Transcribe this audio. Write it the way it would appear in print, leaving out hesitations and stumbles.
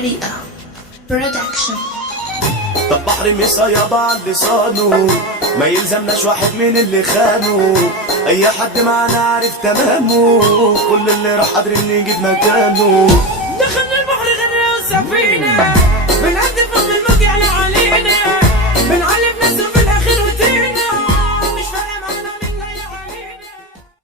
حريقة برودكشن. طب بحر مصيبة على لسانه، ما يلزمناش واحد من اللي خانه، اي حد معنا عارف تمامه، كل اللي راح قادرين نجيب مكانه. دخلنا البحر غير سفينة